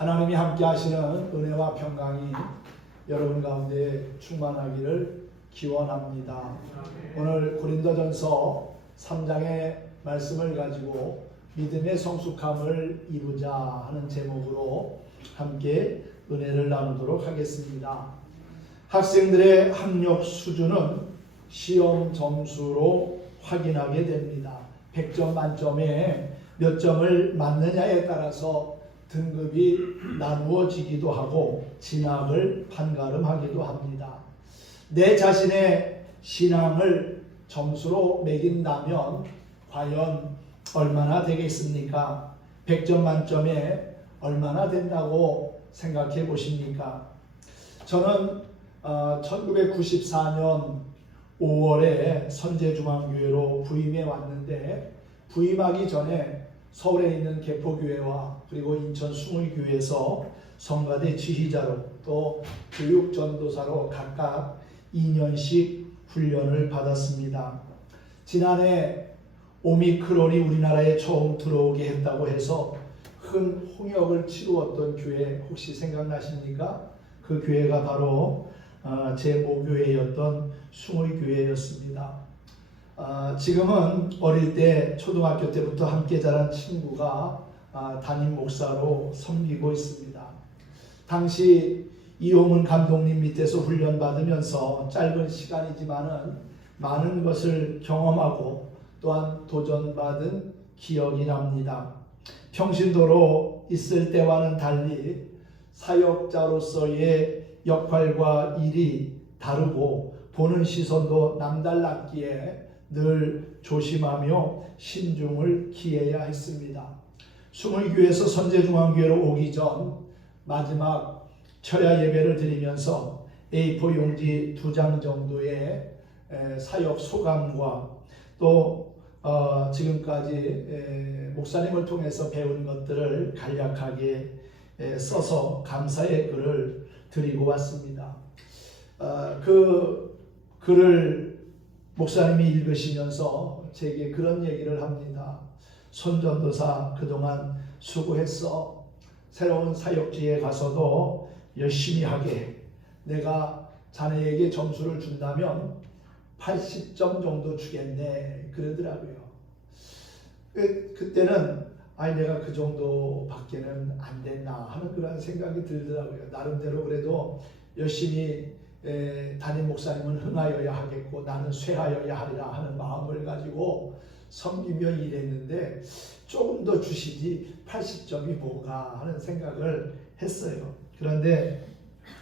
하나님이 함께 하시는 은혜와 평강이 여러분 가운데 충만하기를 기원합니다. 오늘 고린도전서 3장의 말씀을 가지고 믿음의 성숙함을 이루자 하는 제목으로 함께 은혜를 나누도록 하겠습니다. 학생들의 학력 수준은 시험 점수로 확인하게 됩니다. 100점 만점에 몇 점을 맞느냐에 따라서 등급이 나누어지기도 하고 진학을 판가름하기도 합니다. 내 자신의 신앙을 점수로 매긴다면 과연 얼마나 되겠습니까? 100점 만점에 얼마나 된다고 생각해 보십니까? 저는 1994년 5월에 선제중앙교회로 부임해 왔는데, 부임하기 전에 서울에 있는 개포교회와 그리고 인천 숭의교회에서 성가대 지휘자로 또 교육전도사로 각각 2년씩 훈련을 받았습니다. 지난해 오미크론이 우리나라에 처음 들어오게 했다고 해서 큰 홍역을 치루었던 교회 혹시 생각나십니까? 그 교회가 바로 제 모교회였던 숭의교회였습니다. 지금은 어릴 때 초등학교 때부터 함께 자란 친구가 담임 목사로 섬기고 있습니다. 당시 이용훈 감독님 밑에서 훈련받으면서 짧은 시간이지만은 많은 것을 경험하고 또한 도전받은 기억이 납니다. 평신도로 있을 때와는 달리 사역자로서의 역할과 일이 다르고 보는 시선도 남달랐기에 늘 조심하며 신중을 기해야 했습니다. 숭의교회에서 선제중앙교회로 오기 전 마지막 철야 예배를 드리면서 A4 용지 2장 정도의 사역 소감과 또 지금까지 목사님을 통해서 배운 것들을 간략하게 써서 감사의 글을 드리고 왔습니다. 그 글을 목사님이 읽으시면서 제게 그런 얘기를 합니다. 손전도사 그동안 수고했어. 새로운 사역지에 가서도 열심히 하게. 내가 자네에게 점수를 준다면 80점 정도 주겠네. 그러더라고요. 그때는 내가 그 정도밖에는 안 됐나 하는 그런 생각이 들더라고요. 나름대로 그래도 열심히 담임 목사님은 흥하여야 하겠고 나는 쇠하여야 하리라 하는 마음을 가지고 섬기며 일했는데 조금 더 주시지 80점이 뭐가 하는 생각을 했어요. 그런데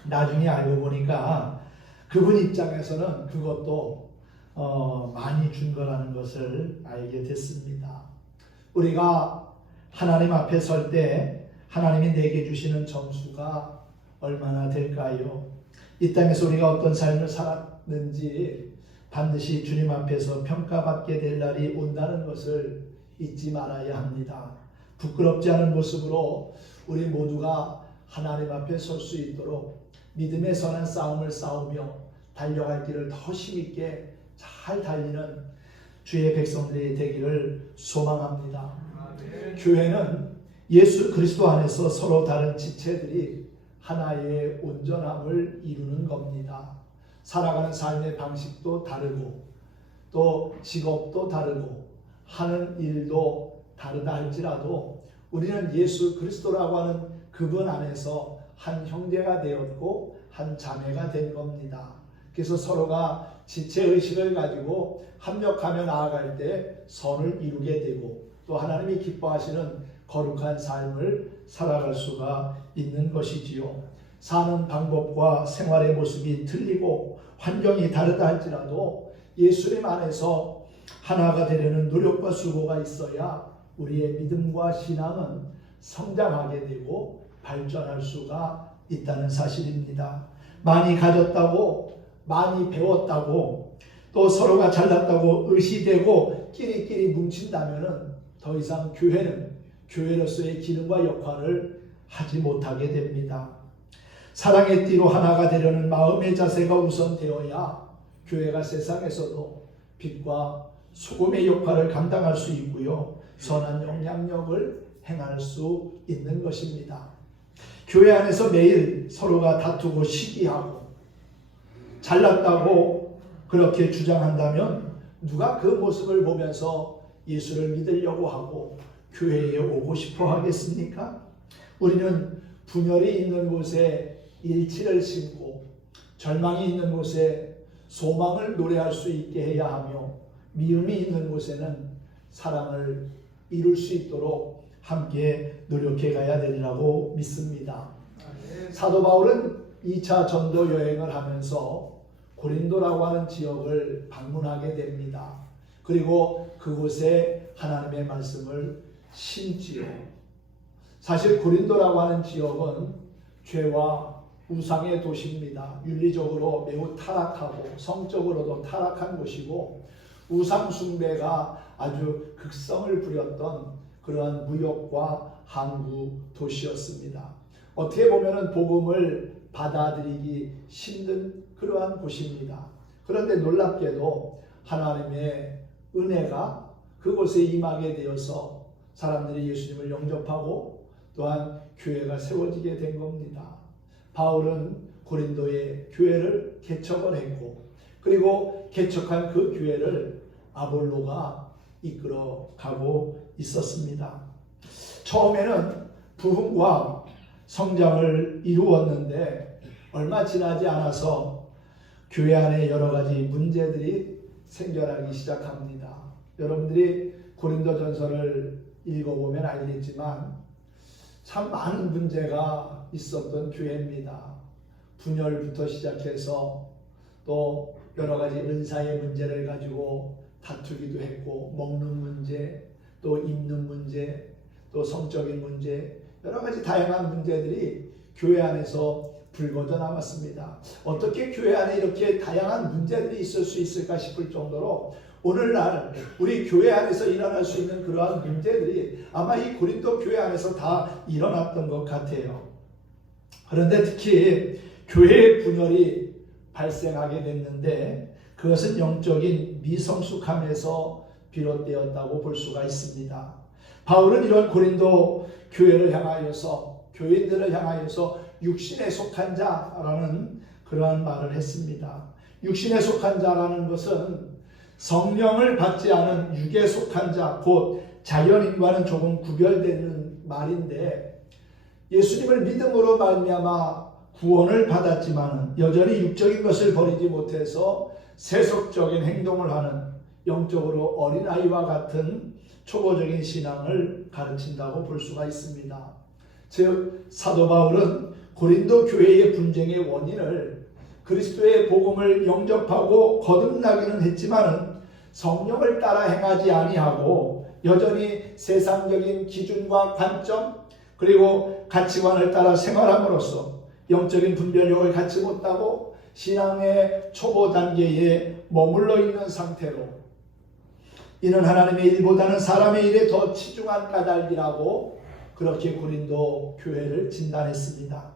나중에 알고 보니까 그분 입장에서는 그것도 많이 준 거라는 것을 알게 됐습니다. 우리가 하나님 앞에 설 때 하나님이 내게 주시는 점수가 얼마나 될까요? 이 땅에서 우리가 어떤 삶을 살았는지 반드시 주님 앞에서 평가받게 될 날이 온다는 것을 잊지 말아야 합니다. 부끄럽지 않은 모습으로 우리 모두가 하나님 앞에 설 수 있도록 믿음의 선한 싸움을 싸우며 달려갈 길을 더 힘있게 잘 달리는 주의 백성들이 되기를 소망합니다. 교회는 예수 그리스도 안에서 서로 다른 지체들이 하나의 온전함을 이루는 겁니다. 살아가는 삶의 방식도 다르고 또 직업도 다르고 하는 일도 다르다 할지라도 우리는 예수 그리스도라고 하는 그분 안에서 한 형제가 되었고 한 자매가 된 겁니다. 그래서 서로가 지체의식을 가지고 합력하며 나아갈 때 선을 이루게 되고 또 하나님이 기뻐하시는 거룩한 삶을 살아갈 수가 있는 것이지요. 사는 방법과 생활의 모습이 틀리고 환경이 다르다 할지라도 예수님 안에서 하나가 되려는 노력과 수고가 있어야 우리의 믿음과 신앙은 성장하게 되고 발전할 수가 있다는 사실입니다. 많이 가졌다고 많이 배웠다고 또 서로가 잘났다고 의시되고 끼리끼리 뭉친다면 더 이상 교회는 교회로서의 기능과 역할을 하지 못하게 됩니다. 사랑의 띠로 하나가 되려는 마음의 자세가 우선되어야 교회가 세상에서도 빛과 소금의 역할을 감당할 수 있고요. 선한 영향력을 행할 수 있는 것입니다. 교회 안에서 매일 서로가 다투고 시기하고 잘났다고 그렇게 주장한다면 누가 그 모습을 보면서 예수를 믿으려고 하고 교회에 오고 싶어 하겠습니까? 우리는 분열이 있는 곳에 일치를 심고 절망이 있는 곳에 소망을 노래할 수 있게 해야 하며 미움이 있는 곳에는 사랑을 이룰 수 있도록 함께 노력해 가야 되리라고 믿습니다. 사도 바울은 2차 전도 여행을 하면서 고린도라고 하는 지역을 방문하게 됩니다. 그리고 그곳에 하나님의 말씀을 심지요. 사실 고린도라고 하는 지역은 죄와 우상의 도시입니다. 윤리적으로 매우 타락하고 성적으로도 타락한 곳이고 우상 숭배가 아주 극성을 부렸던 그러한 무역과 항구 도시였습니다. 어떻게 보면 복음을 받아들이기 힘든 그러한 곳입니다. 그런데 놀랍게도 하나님의 은혜가 그곳에 임하게 되어서 사람들이 예수님을 영접하고 또한 교회가 세워지게 된 겁니다. 바울은 고린도에 교회를 개척을 했고 그리고 개척한 그 교회를 아볼로가 이끌어 가고 있었습니다. 처음에는 부흥과 성장을 이루었는데 얼마 지나지 않아서 교회 안에 여러 가지 문제들이 생겨나기 시작합니다. 여러분들이 고린도전서를 읽어보면 알겠지만 참 많은 문제가 있었던 교회입니다. 분열부터 시작해서 또 여러 가지 은사의 문제를 가지고 다투기도 했고 먹는 문제, 또 입는 문제, 또 성적인 문제 여러 가지 다양한 문제들이 교회 안에서 불거져 나왔습니다. 어떻게 교회 안에 이렇게 다양한 문제들이 있을 수 있을까 싶을 정도로 오늘날 우리 교회 안에서 일어날 수 있는 그러한 문제들이 아마 이 고린도 교회 안에서 다 일어났던 것 같아요. 그런데 특히 교회의 분열이 발생하게 됐는데 그것은 영적인 미성숙함에서 비롯되었다고 볼 수가 있습니다. 바울은 이런 고린도 교회를 향하여서 교인들을 향하여서 육신에 속한 자라는 그러한 말을 했습니다. 육신에 속한 자라는 것은 성령을 받지 않은 육에 속한 자, 곧 자연인과는 조금 구별되는 말인데 예수님을 믿음으로 말미암아 구원을 받았지만 여전히 육적인 것을 버리지 못해서 세속적인 행동을 하는 영적으로 어린아이와 같은 초보적인 신앙을 가르친다고 볼 수가 있습니다. 즉 사도 바울은 고린도 교회의 분쟁의 원인을 그리스도의 복음을 영접하고 거듭나기는 했지만 성령을 따라 행하지 아니하고 여전히 세상적인 기준과 관점 그리고 가치관을 따라 생활함으로써 영적인 분별력을 갖지 못하고 신앙의 초보 단계에 머물러 있는 상태로 이는 하나님의 일보다는 사람의 일에 더 치중한 까닭이라고 그렇게 고린도 교회를 진단했습니다.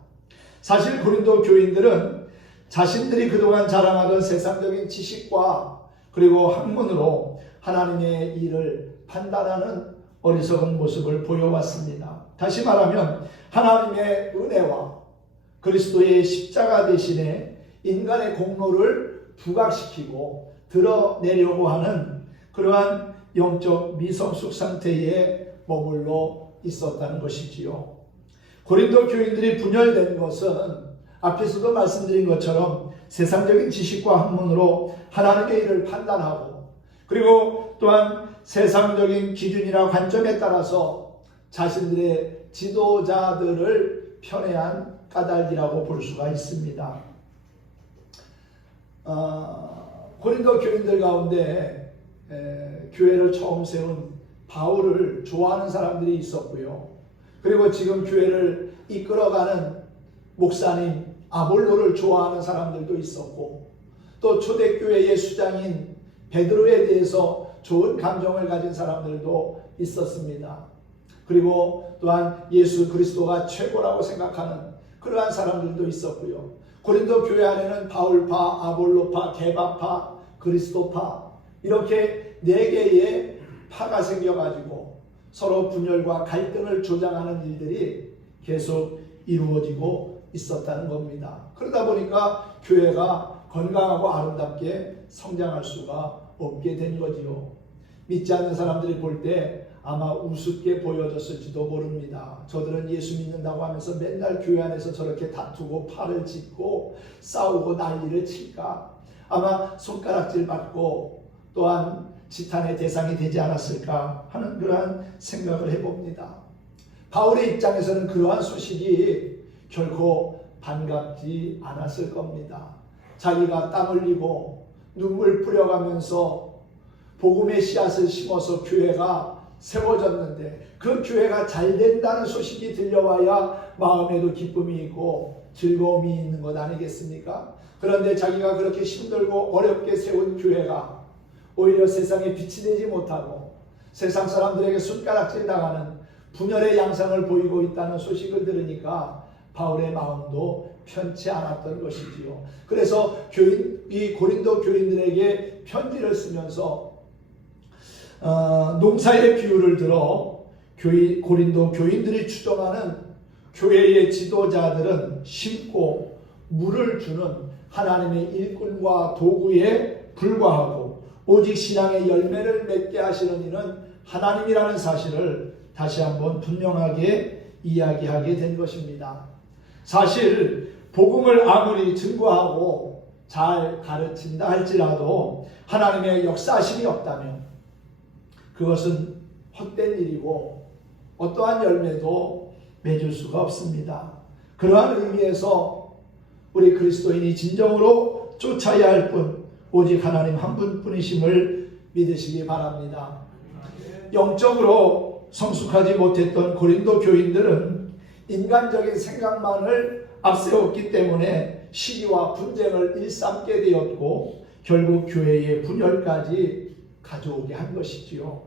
사실 고린도 교인들은 자신들이 그동안 자랑하던 세상적인 지식과 그리고 학문으로 하나님의 일을 판단하는 어리석은 모습을 보여왔습니다. 다시 말하면 하나님의 은혜와 그리스도의 십자가 대신에 인간의 공로를 부각시키고 드러내려고 하는 그러한 영적 미성숙 상태에 머물러 있었다는 것이지요. 고린도 교인들이 분열된 것은 앞에서도 말씀드린 것처럼 세상적인 지식과 학문으로 하나님의 일을 판단하고 그리고 또한 세상적인 기준이나 관점에 따라서 자신들의 지도자들을 편애한 까닭이라고 볼 수가 있습니다. 고린도 교인들 가운데 교회를 처음 세운 바울을 좋아하는 사람들이 있었고요. 그리고 지금 교회를 이끌어가는 목사님 아볼로를 좋아하는 사람들도 있었고 또 초대교회의 수장인 베드로에 대해서 좋은 감정을 가진 사람들도 있었습니다. 그리고 또한 예수 그리스도가 최고라고 생각하는 그러한 사람들도 있었고요. 고린도 교회 안에는 바울파, 아볼로파, 게바파, 그리스도파 이렇게 4개의 파가 생겨가지고 서로 분열과 갈등을 조장하는 일들이 계속 이루어지고 있었다는 겁니다. 그러다 보니까 교회가 건강하고 아름답게 성장할 수가 없게 된 거지요. 믿지 않는 사람들이 볼 때 아마 우습게 보여졌을지도 모릅니다. 저들은 예수 믿는다고 하면서 맨날 교회 안에서 저렇게 다투고 팔을 짚고 싸우고 난리를 칠까? 아마 손가락질 받고 또한 지탄의 대상이 되지 않았을까 하는 그러한 생각을 해봅니다. 바울의 입장에서는 그러한 소식이 결코 반갑지 않았을 겁니다. 자기가 땀 흘리고 눈물 뿌려가면서 복음의 씨앗을 심어서 교회가 세워졌는데 그 교회가 잘 된다는 소식이 들려와야 마음에도 기쁨이 있고 즐거움이 있는 것 아니겠습니까? 그런데 자기가 그렇게 힘들고 어렵게 세운 교회가 오히려 세상에 빛이 되지 못하고 세상 사람들에게 손가락질 당하는 분열의 양상을 보이고 있다는 소식을 들으니까 바울의 마음도 편치 않았던 것이지요. 그래서 이 고린도 교인들에게 편지를 쓰면서 농사의 비유를 들어 고린도 교인들이 추정하는 교회의 지도자들은 심고 물을 주는 하나님의 일꾼과 도구에 불과하고 오직 신앙의 열매를 맺게 하시는 이는 하나님이라는 사실을 다시 한번 분명하게 이야기하게 된 것입니다. 사실 복음을 아무리 증거하고 잘 가르친다 할지라도 하나님의 역사심이 없다면 그것은 헛된 일이고 어떠한 열매도 맺을 수가 없습니다. 그러한 의미에서 우리 그리스도인이 진정으로 쫓아야 할 분 오직 하나님 한 분뿐이심을 믿으시기 바랍니다. 영적으로 성숙하지 못했던 고린도 교인들은 인간적인 생각만을 앞세웠기 때문에 시기와 분쟁을 일삼게 되었고 결국 교회의 분열까지 가져오게 한 것이지요.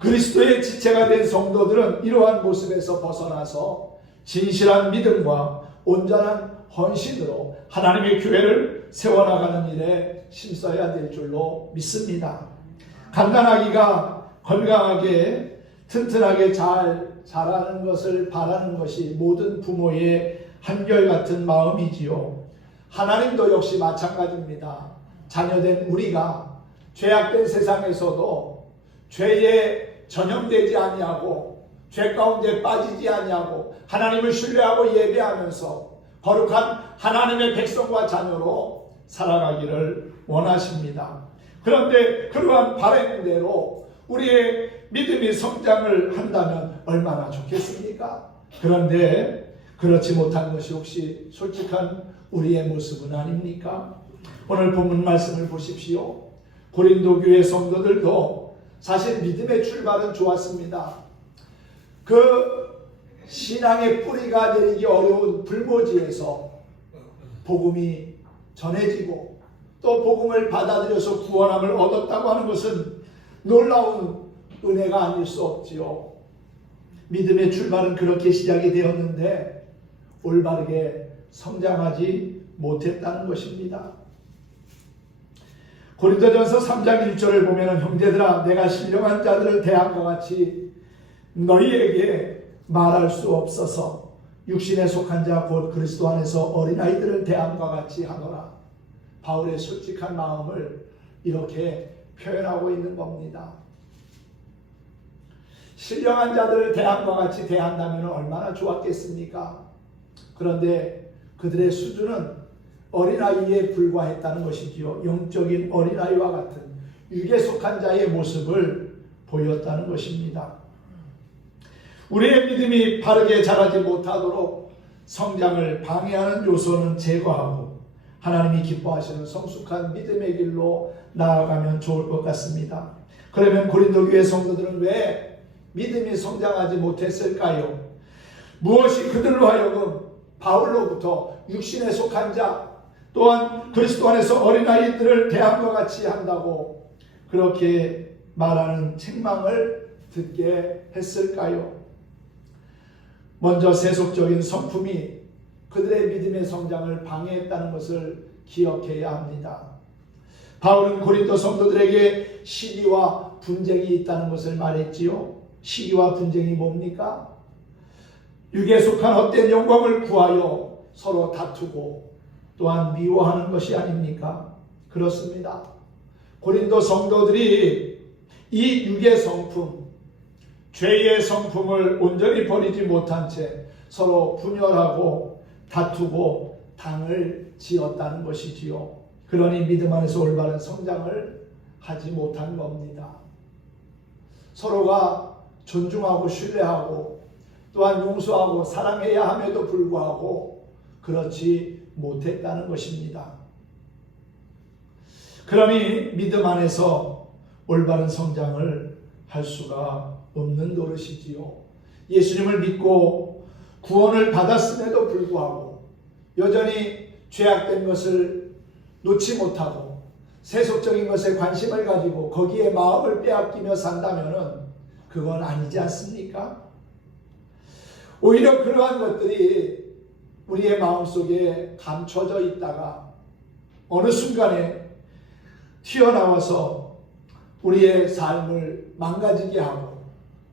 그리스도의 지체가 된 성도들은 이러한 모습에서 벗어나서 진실한 믿음과 온전한 헌신으로 하나님의 교회를 세워나가는 일에 힘써야 될 줄로 믿습니다. 간단하기가 건강하게 튼튼하게 잘 자라는 것을 바라는 것이 모든 부모의 한결같은 마음이지요. 하나님도 역시 마찬가지입니다. 자녀된 우리가 죄악된 세상에서도 죄에 전염되지 아니하고 죄 가운데 빠지지 아니하고 하나님을 신뢰하고 예배하면서 거룩한 하나님의 백성과 자녀로 살아가기를 원하십니다. 그런데 그러한 바람대로 우리의 믿음이 성장을 한다면 얼마나 좋겠습니까? 그런데 그렇지 못한 것이 혹시 솔직한 우리의 모습은 아닙니까? 오늘 본문 말씀을 보십시오. 고린도 교회 성도들도 사실 믿음의 출발은 좋았습니다. 그 신앙의 뿌리가 내리기 어려운 불모지에서 복음이 전해지고 또 복음을 받아들여서 구원함을 얻었다고 하는 것은 놀라운 은혜가 아닐 수 없지요. 믿음의 출발은 그렇게 시작이 되었는데 올바르게 성장하지 못했다는 것입니다. 고린도전서 3장 1절을 보면 형제들아 내가 신령한 자들을 대한 것 같이 너희에게 말할 수 없어서 육신에 속한 자 곧 그리스도 안에서 어린아이들을 대함과 같이 하노라. 바울의 솔직한 마음을 이렇게 표현하고 있는 겁니다. 신령한 자들을 대함과 같이 대한다면 얼마나 좋았겠습니까? 그런데 그들의 수준은 어린아이에 불과했다는 것이지요. 영적인 어린아이와 같은 육에 속한 자의 모습을 보였다는 것입니다. 우리의 믿음이 바르게 자라지 못하도록 성장을 방해하는 요소는 제거하고 하나님이 기뻐하시는 성숙한 믿음의 길로 나아가면 좋을 것 같습니다. 그러면 고린도 교회 성도들은 왜 믿음이 성장하지 못했을까요? 무엇이 그들로 하여금 바울로부터 육신에 속한 자 또한 그리스도 안에서 어린아이들을 대함과 같이 한다고 그렇게 말하는 책망을 듣게 했을까요? 먼저 세속적인 성품이 그들의 믿음의 성장을 방해했다는 것을 기억해야 합니다. 바울은 고린도 성도들에게 시기와 분쟁이 있다는 것을 말했지요. 시기와 분쟁이 뭡니까? 육에 속한 헛된 영광을 구하여 서로 다투고 또한 미워하는 것이 아닙니까? 그렇습니다. 고린도 성도들이 이 육의 성품, 죄의 성품을 온전히 버리지 못한 채 서로 분열하고 다투고 당을 지었다는 것이지요. 그러니 믿음 안에서 올바른 성장을 하지 못한 겁니다. 서로가 존중하고 신뢰하고 또한 용서하고 사랑해야 함에도 불구하고 그렇지 못했다는 것입니다. 그러니 믿음 안에서 올바른 성장을 할 수가 없는 노릇이지요. 예수님을 믿고 구원을 받았음에도 불구하고 여전히 죄악된 것을 놓지 못하고 세속적인 것에 관심을 가지고 거기에 마음을 빼앗기며 산다면 그건 아니지 않습니까? 오히려 그러한 것들이 우리의 마음속에 감춰져 있다가 어느 순간에 튀어나와서 우리의 삶을 망가지게 하고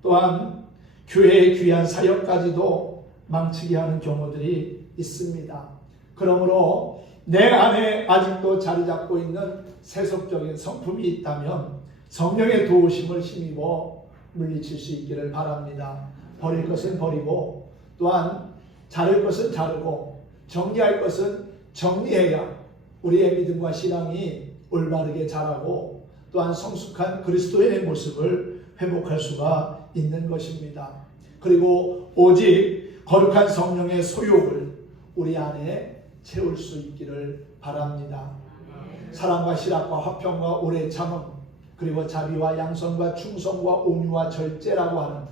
또한 교회의 귀한 사역까지도 망치게 하는 경우들이 있습니다. 그러므로 내 안에 아직도 자리 잡고 있는 세속적인 성품이 있다면 성령의 도우심을 힘입어 물리칠 수 있기를 바랍니다. 버릴 것은 버리고 또한 자를 것은 자르고 정리할 것은 정리해야 우리의 믿음과 신앙이 올바르게 자라고 또한 성숙한 그리스도인의 모습을 회복할 수가 있는 것입니다. 그리고 오직 거룩한 성령의 소욕을 우리 안에 채울 수 있기를 바랍니다. 사랑과 실학과 화평과 오래 참음 그리고 자비와 양선과 충성과 온유와 절제라고 하는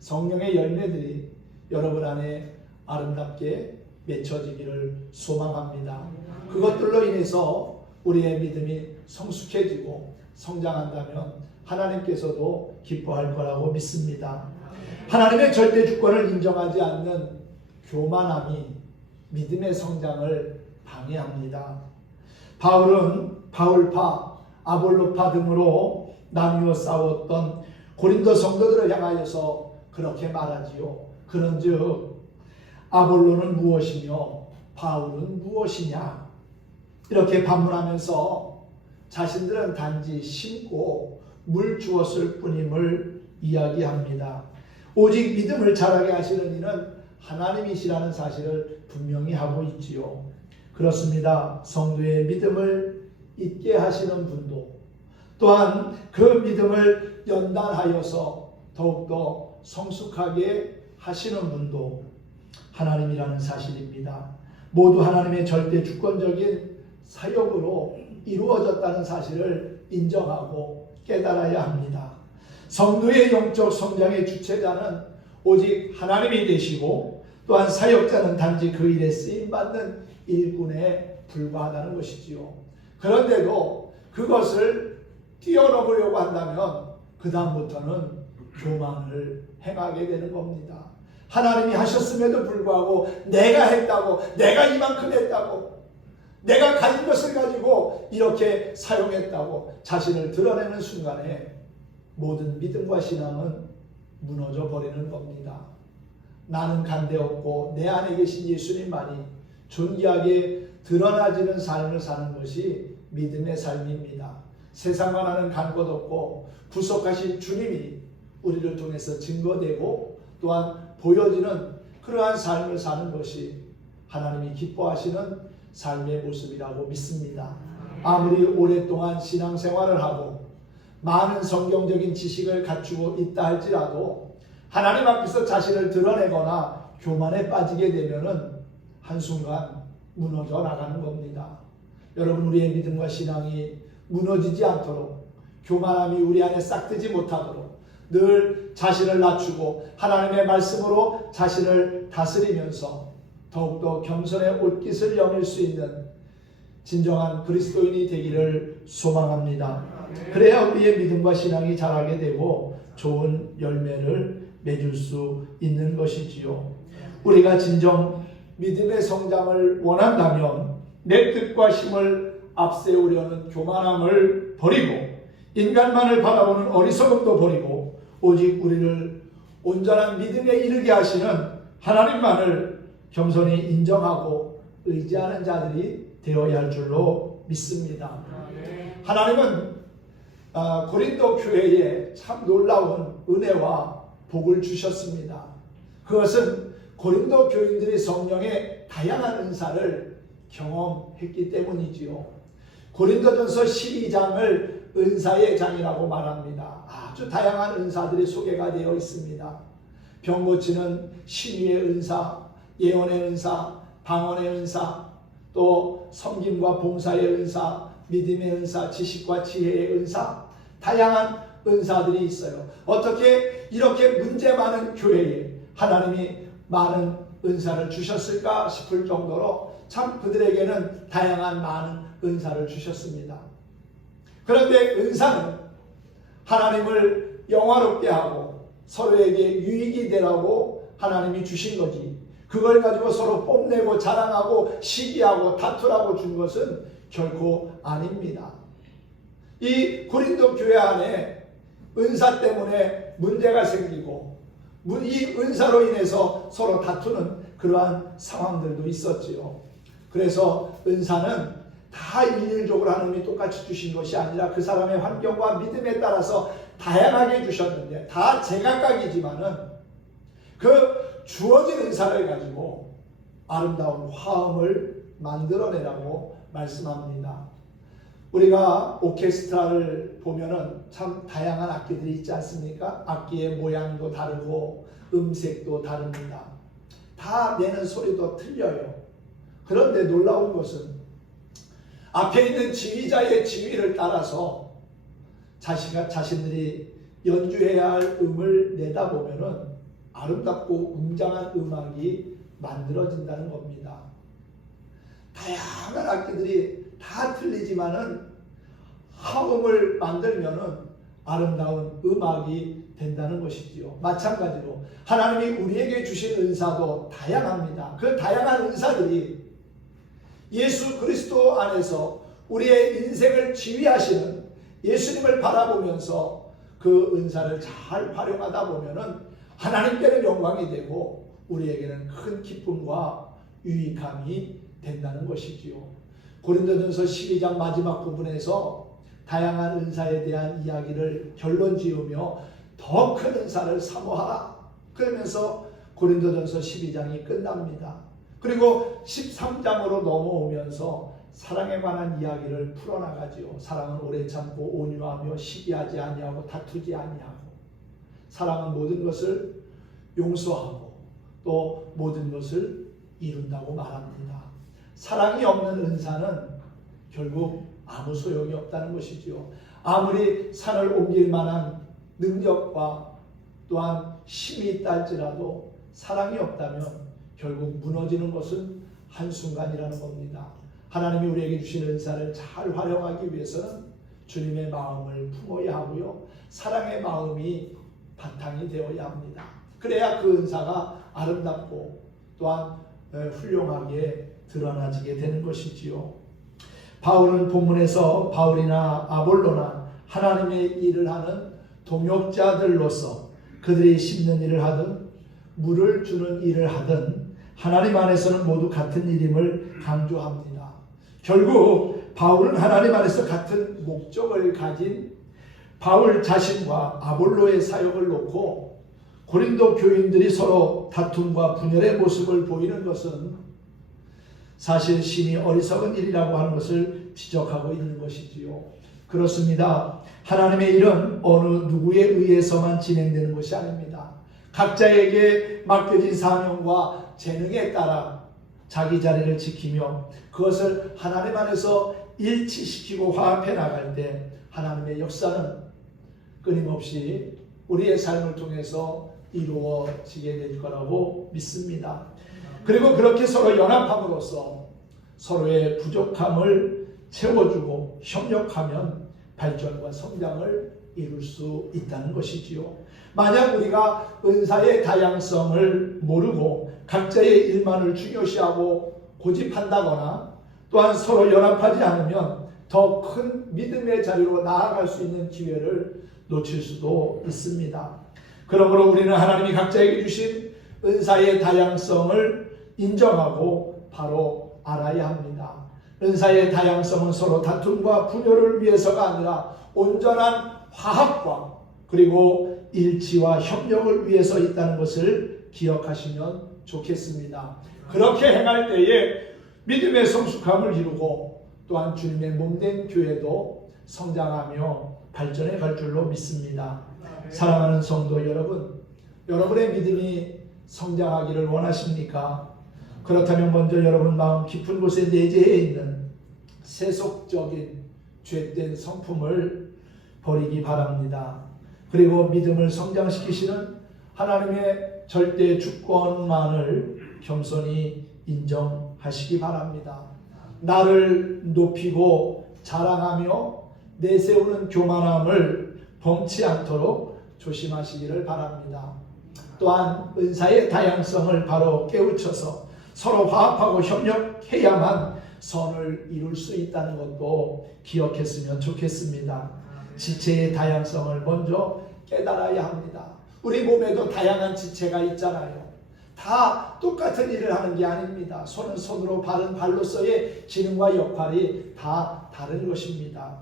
성령의 열매들이 여러분 안에 아름답게 맺혀지기를 소망합니다. 그것들로 인해서 우리의 믿음이 성숙해지고 성장한다면 하나님께서도 기뻐할 거라고 믿습니다. 하나님의 절대 주권을 인정하지 않는 교만함이 믿음의 성장을 방해합니다. 바울은 바울파, 아볼로파 등으로 나누어 싸웠던 고린도 성도들을 향하여서 그렇게 말하지요. 그런즉 아볼로는 무엇이며 바울은 무엇이냐 이렇게 반문하면서 자신들은 단지 심고 물 주었을 뿐임을 이야기합니다. 오직 믿음을 자라게 하시는 이는 하나님이시라는 사실을 분명히 하고 있지요. 그렇습니다. 성도의 믿음을 있게 하시는 분도 또한 그 믿음을 연단하여서 더욱더 성숙하게 하시는 분도 하나님이라는 사실입니다. 모두 하나님의 절대 주권적인 사역으로 이루어졌다는 사실을 인정하고 깨달아야 합니다. 성도의 영적 성장의 주체자는 오직 하나님이 되시고 또한 사역자는 단지 그 일에 쓰임받는 일꾼에 불과하다는 것이지요. 그런데도 그것을 뛰어넘으려고 한다면 그 다음부터는 교만을 행하게 되는 겁니다. 하나님이 하셨음에도 불구하고 내가 했다고, 내가 이만큼 했다고, 내가 가진 것을 가지고 이렇게 사용했다고 자신을 드러내는 순간에 모든 믿음과 신앙은 무너져 버리는 겁니다. 나는 간대없고 내 안에 계신 예수님만이 존귀하게 드러나지는 삶을 사는 것이 믿음의 삶입니다. 세상과 나는 간 것 없고 구속하신 주님이 우리를 통해서 증거되고 또한 보여지는 그러한 삶을 사는 것이 하나님이 기뻐하시는 삶의 모습이라고 믿습니다. 아무리 오랫동안 신앙생활을 하고 많은 성경적인 지식을 갖추고 있다 할지라도 하나님 앞에서 자신을 드러내거나 교만에 빠지게 되면은 한순간 무너져 나가는 겁니다. 여러분, 우리의 믿음과 신앙이 무너지지 않도록 교만함이 우리 안에 싹트지 못하도록 늘 자신을 낮추고 하나님의 말씀으로 자신을 다스리면서 더욱더 겸손의 옷깃을 여밀 수 있는 진정한 그리스도인이 되기를 소망합니다. 그래야 우리의 믿음과 신앙이 자라게 되고 좋은 열매를 맺을 수 있는 것이지요. 우리가 진정 믿음의 성장을 원한다면 내 뜻과 힘을 앞세우려는 교만함을 버리고 인간만을 바라보는 어리석음도 버리고 오직 우리를 온전한 믿음에 이르게 하시는 하나님만을 겸손히 인정하고 의지하는 자들이 되어야 할 줄로 믿습니다. 하나님은 고린도 교회에 참 놀라운 은혜와 복을 주셨습니다. 그것은 고린도 교인들이 성령의 다양한 은사를 경험했기 때문이지요. 고린도전서 12장을 은사의 장이라고 말합니다. 아주 다양한 은사들이 소개가 되어 있습니다. 병 고치는 신유의 은사, 예언의 은사, 방언의 은사, 또 섬김과 봉사의 은사, 믿음의 은사, 지식과 지혜의 은사, 다양한 은사들이 있어요. 어떻게 이렇게 문제 많은 교회에 하나님이 많은 은사를 주셨을까 싶을 정도로 참 그들에게는 다양한 많은 은사를 주셨습니다. 그런데 은사는 하나님을 영화롭게 하고 서로에게 유익이 되라고 하나님이 주신 거지, 그걸 가지고 서로 뽐내고 자랑하고 시기하고 다투라고 준 것은 결코 아닙니다. 이 고린도 교회 안에 은사 때문에 문제가 생기고 이 은사로 인해서 서로 다투는 그러한 상황들도 있었지요. 그래서 은사는 다 일률적으로 하나님이 똑같이 주신 것이 아니라 그 사람의 환경과 믿음에 따라서 다양하게 주셨는데, 다 제각각이지만은 그 주어진 은사를 가지고 아름다운 화음을 만들어내라고 말씀합니다. 우리가 오케스트라를 보면은 참 다양한 악기들이 있지 않습니까? 악기의 모양도 다르고 음색도 다릅니다. 다 내는 소리도 틀려요. 그런데 놀라운 것은 앞에 있는 지휘자의 지휘를 따라서 자신들이 연주해야 할 음을 내다 보면은 아름답고 웅장한 음악이 만들어진다는 겁니다. 다양한 악기들이 다 틀리지만은 화음을 만들면은 아름다운 음악이 된다는 것이지요. 마찬가지로 하나님이 우리에게 주신 은사도 다양합니다. 그 다양한 은사들이 예수 그리스도 안에서 우리의 인생을 지휘하시는 예수님을 바라보면서 그 은사를 잘 활용하다 보면은 하나님께는 영광이 되고 우리에게는 큰 기쁨과 유익함이 된다는 것이지요. 고린도전서 12장 마지막 부분에서 다양한 은사에 대한 이야기를 결론 지으며 더 큰 은사를 사모하라, 그러면서 고린도전서 12장이 끝납니다. 그리고 13장으로 넘어오면서 사랑에 관한 이야기를 풀어나가지요. 사랑은 오래 참고 온유하며 시기하지 아니하고 다투지 아니하고, 사랑은 모든 것을 용서하고 또 모든 것을 이룬다고 말합니다. 사랑이 없는 은사는 결국 아무 소용이 없다는 것이지요. 아무리 산을 옮길 만한 능력과 또한 힘이 있다 할지라도 사랑이 없다면 결국 무너지는 것은 한순간이라는 겁니다. 하나님이 우리에게 주신 은사를 잘 활용하기 위해서는 주님의 마음을 품어야 하고요, 사랑의 마음이 바탕이 되어야 합니다. 그래야 그 은사가 아름답고 또한 훌륭하게 드러나지게 되는 것이지요. 바울은 본문에서 바울이나 아볼로나 하나님의 일을 하는 동역자들로서 그들이 심는 일을 하든 물을 주는 일을 하든 하나님 안에서는 모두 같은 일임을 강조합니다. 결국 바울은 하나님 안에서 같은 목적을 가진 바울 자신과 아볼로의 사역을 놓고 고린도 교인들이 서로 다툼과 분열의 모습을 보이는 것은 사실 신이 어리석은 일이라고 하는 것을 지적하고 있는 것이지요. 그렇습니다. 하나님의 일은 어느 누구에 의해서만 진행되는 것이 아닙니다. 각자에게 맡겨진 사명과 재능에 따라 자기 자리를 지키며 그것을 하나님 안에서 일치시키고 화합해 나갈 때 하나님의 역사는 끊임없이 우리의 삶을 통해서 이루어지게 될 거라고 믿습니다. 그리고 그렇게 서로 연합함으로써 서로의 부족함을 채워주고 협력하면 발전과 성장을 이룰 수 있다는 것이지요. 만약 우리가 은사의 다양성을 모르고 각자의 일만을 중요시하고 고집한다거나 또한 서로 연합하지 않으면 더 큰 믿음의 자리로 나아갈 수 있는 기회를 놓칠 수도 있습니다. 그러므로 우리는 하나님이 각자에게 주신 은사의 다양성을 인정하고 바로 알아야 합니다. 은사의 다양성은 서로 다툼과 분열을 위해서가 아니라 온전한 화합과 그리고 일치와 협력을 위해서 있다는 것을 기억하시면 좋겠습니다. 그렇게 행할 때에 믿음의 성숙함을 이루고 또한 주님의 몸된 교회도 성장하며 발전해 갈 줄로 믿습니다. 사랑하는 성도 여러분, 여러분의 믿음이 성장하기를 원하십니까? 그렇다면 먼저 여러분 마음 깊은 곳에 내재해 있는 세속적인 죄된 성품을 버리기 바랍니다. 그리고 믿음을 성장시키시는 하나님의 절대 주권만을 겸손히 인정하시기 바랍니다. 나를 높이고 자랑하며 내세우는 교만함을 범치 않도록 조심하시기를 바랍니다. 또한 은사의 다양성을 바로 깨우쳐서 서로 화합하고 협력해야만 선을 이룰 수 있다는 것도 기억했으면 좋겠습니다. 지체의 다양성을 먼저 깨달아야 합니다. 우리 몸에도 다양한 지체가 있잖아요. 다 똑같은 일을 하는 게 아닙니다. 손은 손으로, 발은 발로서의 기능과 역할이 다 다른 것입니다.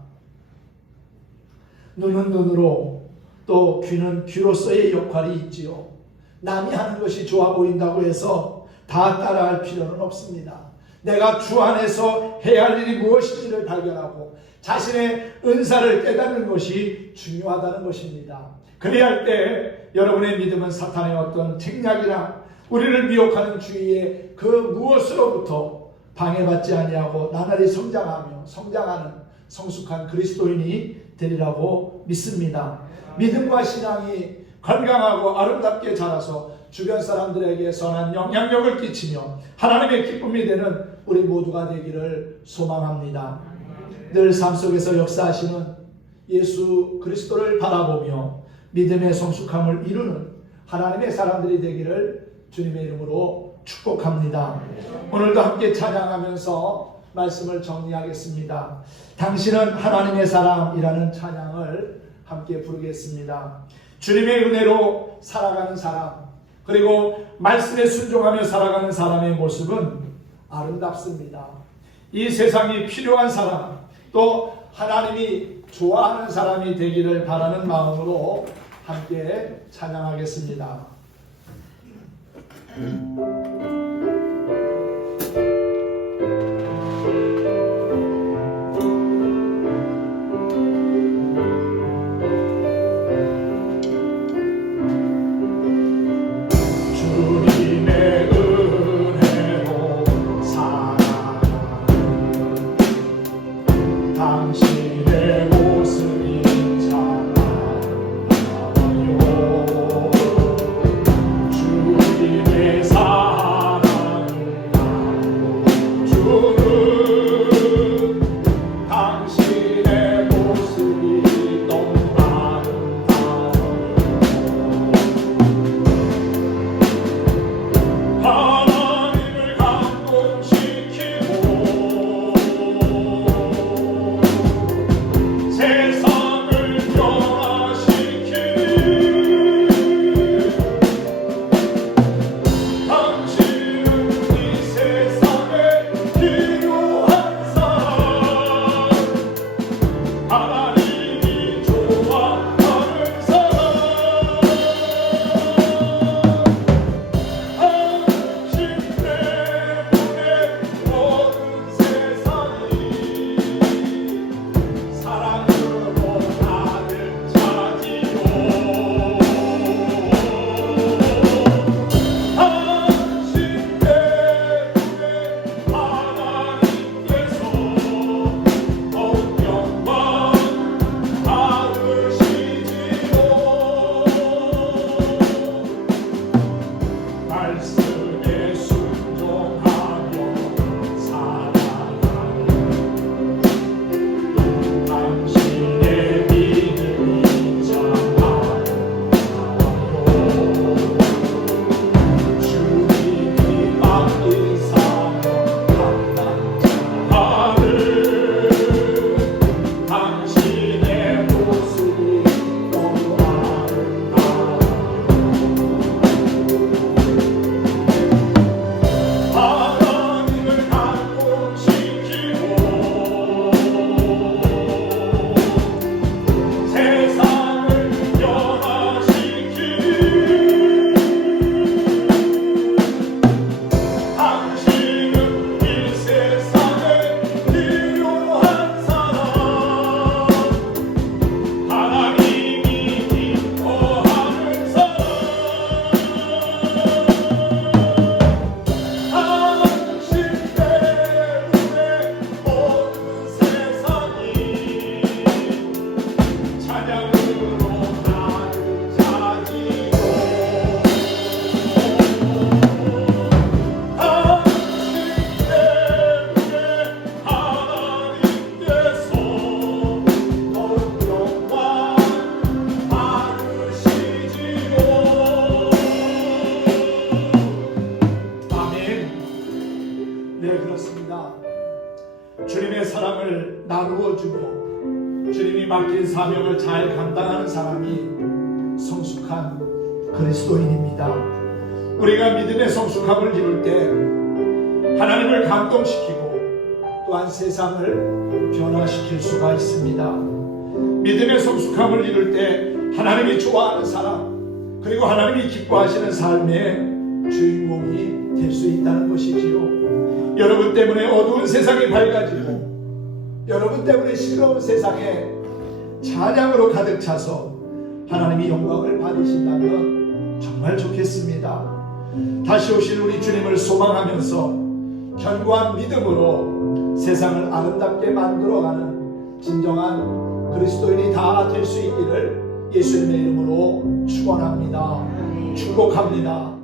눈은 눈으로, 또 귀는 귀로서의 역할이 있지요. 남이 하는 것이 좋아 보인다고 해서 다 따라할 필요는 없습니다. 내가 주 안에서 해야 할 일이 무엇인지를 발견하고 자신의 은사를 깨닫는 것이 중요하다는 것입니다. 그래야 할 때 여러분의 믿음은 사탄의 어떤 책략이나 우리를 미혹하는 주위의 그 무엇으로부터 방해받지 아니하고 나날이 성장하며 성장하는 성숙한 그리스도인이 되리라고 믿습니다. 믿음과 신앙이 건강하고 아름답게 자라서 주변 사람들에게 선한 영향력을 끼치며 하나님의 기쁨이 되는 우리 모두가 되기를 소망합니다. 늘 삶 속에서 역사하시는 예수 그리스도를 바라보며 믿음의 성숙함을 이루는 하나님의 사람들이 되기를 주님의 이름으로 축복합니다. 오늘도 함께 찬양하면서 말씀을 정리하겠습니다. 당신은 하나님의 사람이라는 찬양을 함께 부르겠습니다. 주님의 은혜로 살아가는 사람, 그리고 말씀에 순종하며 살아가는 사람의 모습은 아름답습니다. 이 세상이 필요한 사람, 또 하나님이 좋아하는 사람이 되기를 바라는 마음으로 함께 찬양하겠습니다. 네, 그렇습니다. 주님의 사랑을 나누어주고 주님이 맡긴 사명을 잘 감당하는 사람이 성숙한 그리스도인입니다. 우리가 믿음의 성숙함을 이룰 때 하나님을 감동시키고 또한 세상을 변화시킬 수가 있습니다. 믿음의 성숙함을 이룰 때 하나님이 좋아하는 사람, 그리고 하나님이 기뻐하시는 삶의 주인공이 될 수 있다는 것이지요. 여러분 때문에 어두운 세상이 밝아지고 여러분 때문에 시끄러운 세상에 찬양으로 가득 차서 하나님이 영광을 받으신다면 정말 좋겠습니다. 다시 오실 우리 주님을 소망하면서 견고한 믿음으로 세상을 아름답게 만들어가는 진정한 그리스도인이 다 될 수 있기를 예수님의 이름으로 축원합니다. 축복합니다.